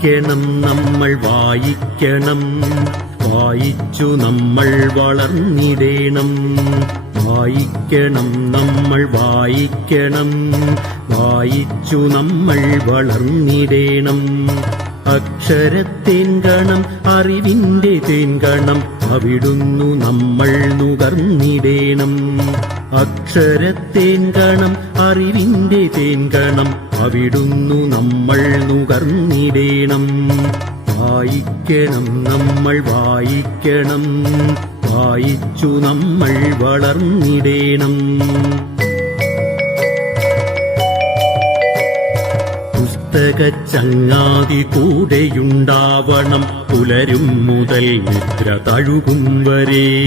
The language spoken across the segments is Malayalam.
വായിക്കണം നമ്മൾ വായിക്കണം. വായിച്ചു നമ്മൾ വളർന്നിടേണം. വായിക്കണം നമ്മൾ വായിക്കണം. വായിച്ചു നമ്മൾ വളർന്നിടേണം. അക്ഷരത്തേൻകണം അറിവിന്റെ തേൻകണം അവിടുന്നു നമ്മൾ നുകർന്നിടേണം. അക്ഷരത്തേൻകണം അറിവിന്റെ തേൻകണം അവിടുന്നു നമ്മൾ നുകർന്നിടേണം. വായിക്കണം നമ്മൾ വായിക്കണം. വായിച്ചു നമ്മൾ വളർന്നിടേണം. ചങ്ങാതി കൂടെയുണ്ടാവണം പുലരും മുതൽ നിദ്ര തഴുകും വരെ.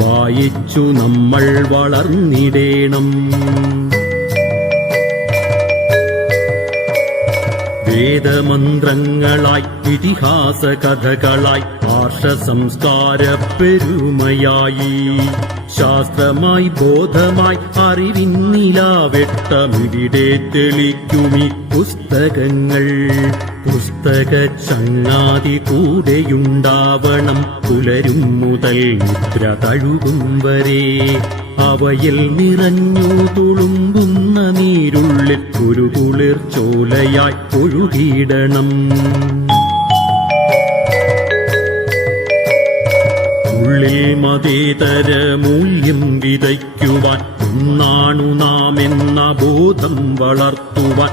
വായിച്ചു നമ്മൾ വളർന്നിടേണം. വേദമന്ത്രങ്ങളായി ഇതിഹാസ കഥകളായി ഭാഷ സംസ്കാര പെരുമയായി ശാസ്ത്രമായി ബോധമായി അറിവിന്നിലാവെട്ടമിവിടെ തെളിക്കുമി പുസ്തകങ്ങൾ. പുസ്തക ചങ്ങാതി കൂടെയുണ്ടാവണം പുലരും മുതൽ നിദ്ര തഴുകും വരെ അവയിൽ നിറഞ്ഞു തുളുമ്പുന്ന നീരുള്ളിൽ ഒരു കുളിർ ചോലയായി ഒഴുകിയിടണം. ഉള്ളിൽ മതേതര മൂല്യം വിതയ്ക്കുവാൻ ഒന്നാണു നാം എന്ന ബോധം വളർത്തുവാൻ